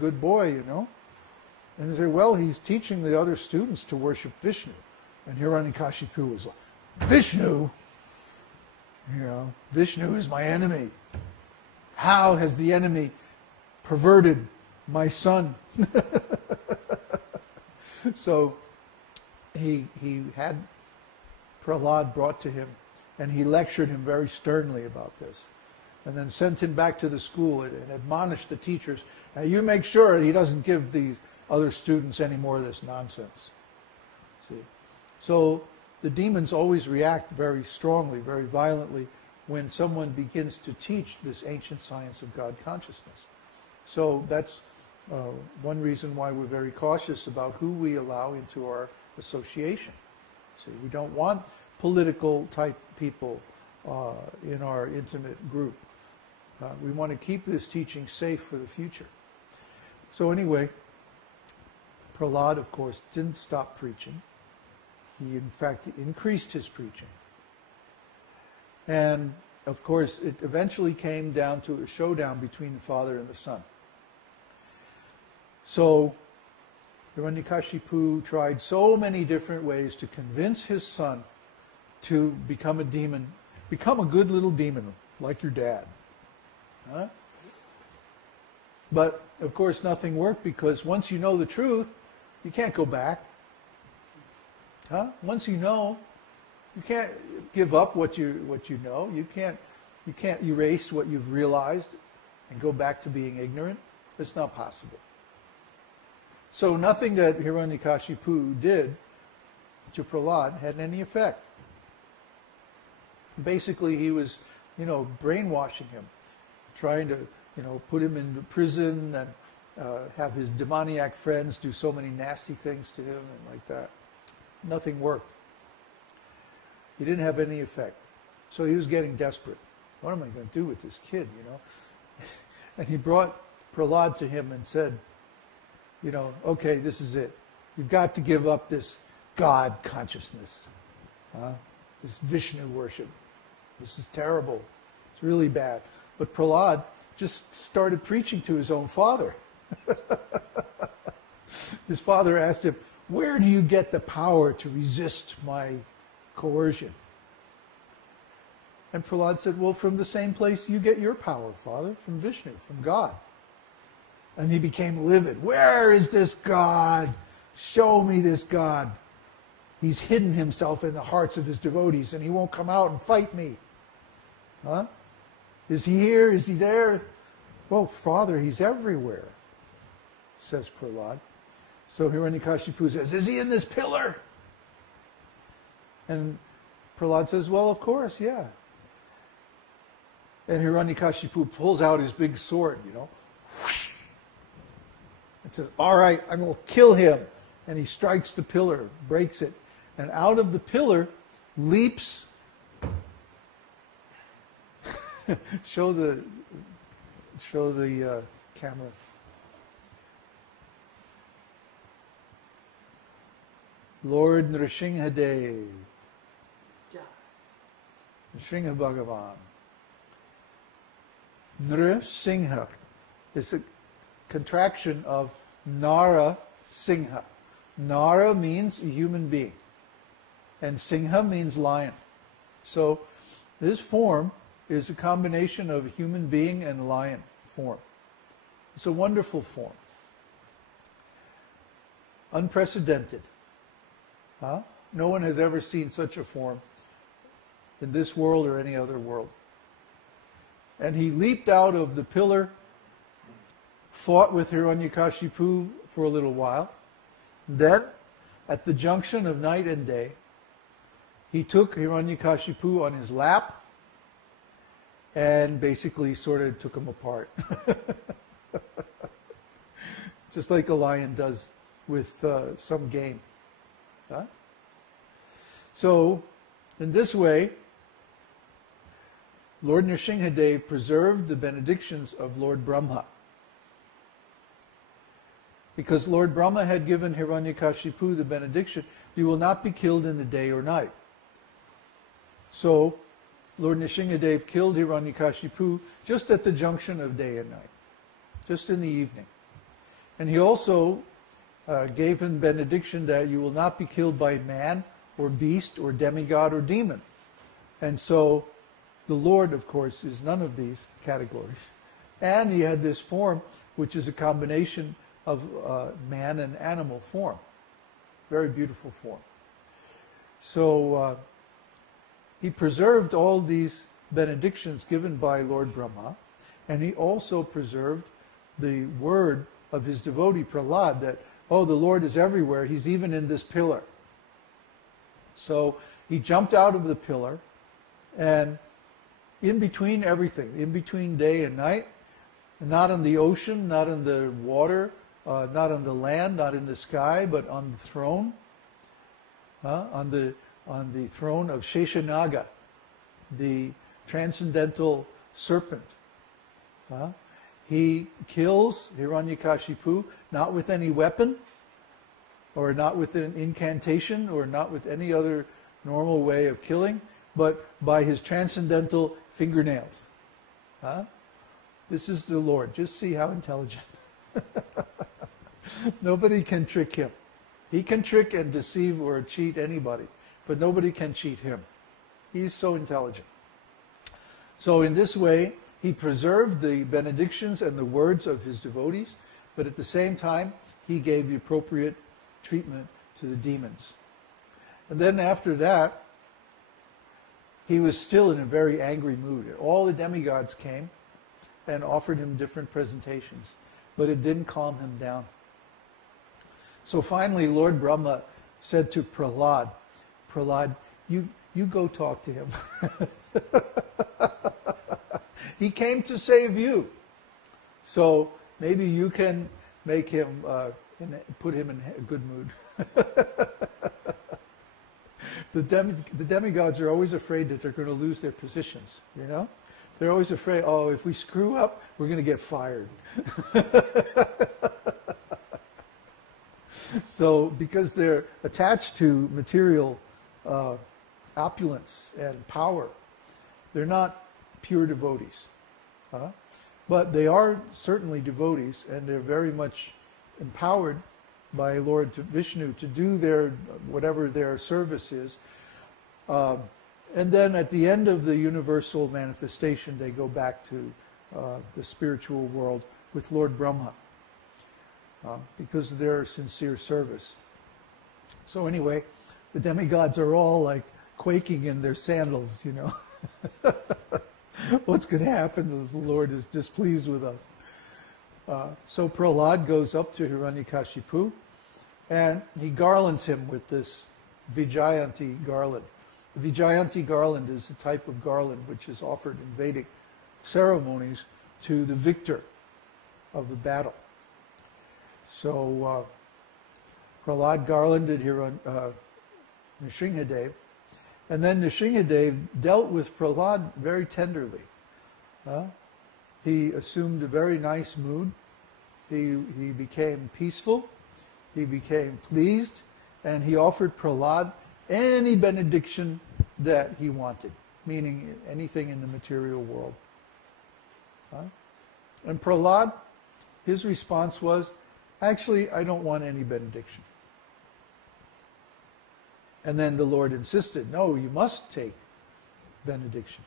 good boy, you know. And they say, well, he's teaching the other students to worship Vishnu. And Hiranyakashipu was like, Vishnu? You know, Vishnu is my enemy. How has the enemy perverted my son? So he had Prahlad brought to him, and he lectured him very sternly about this, and then sent him back to the school and admonished the teachers, now you make sure he doesn't give these other students any more of this nonsense. See? So the demons always react very strongly, very violently, when someone begins to teach this ancient science of God consciousness. So that's one reason why we're very cautious about who we allow into our association. See, we don't want political type people in our intimate group. We want to keep this teaching safe for the future. So anyway, Prahlad, of course, didn't stop preaching. He, in fact, increased his preaching. And, of course, it eventually came down to a showdown between the father and the son. So Hiranyakashipu tried so many different ways to convince his son to become a demon, become a good little demon, like your dad. Huh? But, of course, nothing worked, because once you know the truth, you can't go back. Huh? Once you know, you can't give up what you know. You can't erase what you've realized and go back to being ignorant. It's not possible. So nothing that Hiranyakashipu did to Prahlad had any effect. Basically, he was, brainwashing him, trying to, put him into prison and have his demoniac friends do so many nasty things to him and like that. Nothing worked. He didn't have any effect. So he was getting desperate. What am I going to do with this kid, And he brought Prahlad to him and said, okay, this is it. You've got to give up this God consciousness, this Vishnu worship. This is terrible. It's really bad. But Prahlad just started preaching to his own father. His father asked him, where do you get the power to resist my coercion? And Prahlad said, well, from the same place you get your power, Father, from Vishnu, from God. And he became livid. Where is this God? Show me this God. He's hidden himself in the hearts of his devotees, and he won't come out and fight me. Huh? Is he here? Is he there? Well, Father, he's everywhere, says Prahlad. So Hiranyakashipu says, is he in this pillar? And Prahlad says, well, of course, yeah. And Hiranyakashipu pulls out his big sword, and says, all right, I'm going to kill him. And he strikes the pillar, breaks it. And out of the pillar leaps... show the camera. Lord Nṛsiṁhadeva, Śrīmad-Bhāgavatam. Nṛsiṁha is a contraction of Nara-Singha. Nara means a human being, and Singha means lion. So this form is a combination of a human being and lion form. It's a wonderful form. Unprecedented. Huh? No one has ever seen such a form in this world or any other world. And he leaped out of the pillar, fought with Hiranyakashipu for a little while. Then, at the junction of night and day, he took Hiranyakashipu on his lap and basically sort of took him apart. Just like a lion does with some game. Huh? So, in this way, Lord Nṛsiṁhadeva preserved the benedictions of Lord Brahma. Because Lord Brahma had given Hiranyakashipu the benediction, you will not be killed in the day or night. So, Lord Nṛsiṁhadeva killed Hiranyakashipu just at the junction of day and night, just in the evening. And he also gave him benediction that you will not be killed by man or beast or demigod or demon. And so the Lord, of course, is none of these categories. And he had this form, which is a combination of man and animal form. Very beautiful form. So he preserved all these benedictions given by Lord Brahma, and he also preserved the word of his devotee Prahlad that, oh, the Lord is everywhere, he's even in this pillar. So he jumped out of the pillar, and in between everything, in between day and night, not on the ocean, not in the water, not on the land, not in the sky, but on the throne, on the throne of Sheshanaga, the transcendental serpent. He kills Hiranyakashipu not with any weapon, or not with an incantation, or not with any other normal way of killing, but by his transcendental fingernails. This is the Lord. Just see how intelligent. Nobody can trick him. He can trick and deceive or cheat anybody, but nobody can cheat him. He's so intelligent. So in this way, he preserved the benedictions and the words of his devotees, but at the same time, he gave the appropriate treatment to the demons. And then after that, he was still in a very angry mood. All the demigods came and offered him different presentations, but it didn't calm him down. So finally, Lord Brahma said to Prahlad, Prahlad, you go talk to him. He came to save you. So maybe you can make him, put him in a good mood. The demigods are always afraid that they're going to lose their positions, you know? They're always afraid, oh, if we screw up, we're going to get fired. So, because they're attached to material opulence and power, they're not pure devotees. But they are certainly devotees, and they're very much empowered by Lord Vishnu to do their whatever their service is. And then at the end of the universal manifestation, they go back to the spiritual world with Lord Brahma because of their sincere service. So anyway, the demigods are all like quaking in their sandals, you know. What's going to happen? The Lord is displeased with us. So Prahlad goes up to Hiranyakashipu and he garlands him with this Vijayanti garland. The Vijayanti garland is a type of garland which is offered in Vedic ceremonies to the victor of the battle. So Prahlad garlanded Nṛsimhadeva, and then Nṛsimhadeva dealt with Prahlad very tenderly. He assumed a very nice mood. He became peaceful. He became pleased, and he offered Prahlad any benediction that he wanted, meaning anything in the material world. And Prahlad, his response was, actually, I don't want any benediction. And then the Lord insisted, no, you must take benediction.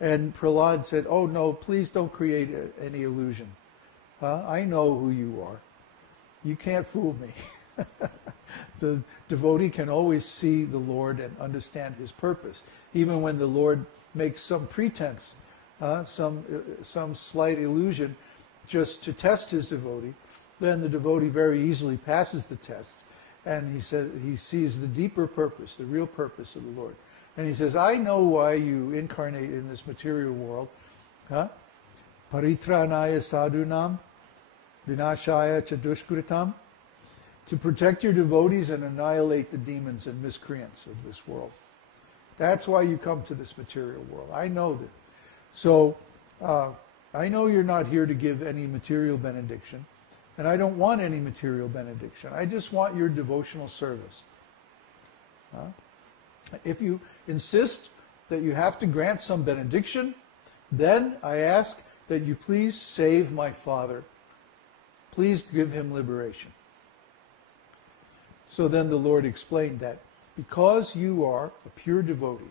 And Prahlad said, oh no, please don't create any illusion. I know who you are. You can't fool me. The devotee can always see the Lord and understand his purpose. Even when the Lord makes some pretense, some slight illusion, just to test his devotee, then the devotee very easily passes the test. And he says he sees the deeper purpose, the real purpose of the Lord. And he says, I know why you incarnate in this material world. Paritranaya sadhunam, vinashaya chadushkritam, to protect your devotees and annihilate the demons and miscreants of this world. That's why you come to this material world. I know that. So, I know you're not here to give any material benediction, and I don't want any material benediction. I just want your devotional service. If you insist that you have to grant some benediction, then I ask that you please save my father Please give him liberation. So then the Lord explained that because you are a pure devotee,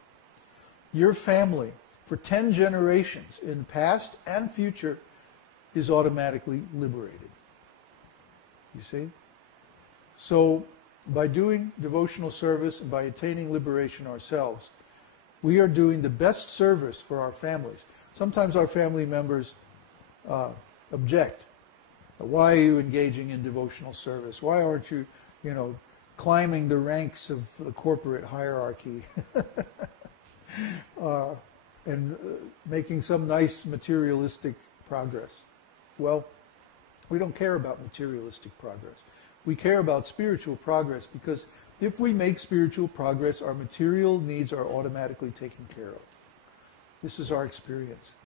your family for 10 generations in past and future is automatically liberated. You see? So by doing devotional service and by attaining liberation ourselves, we are doing the best service for our families. Sometimes our family members object. Why are you engaging in devotional service? Why aren't you, climbing the ranks of the corporate hierarchy and making some nice materialistic progress? Well, we don't care about materialistic progress. We care about spiritual progress, because if we make spiritual progress, our material needs are automatically taken care of. This is our experience.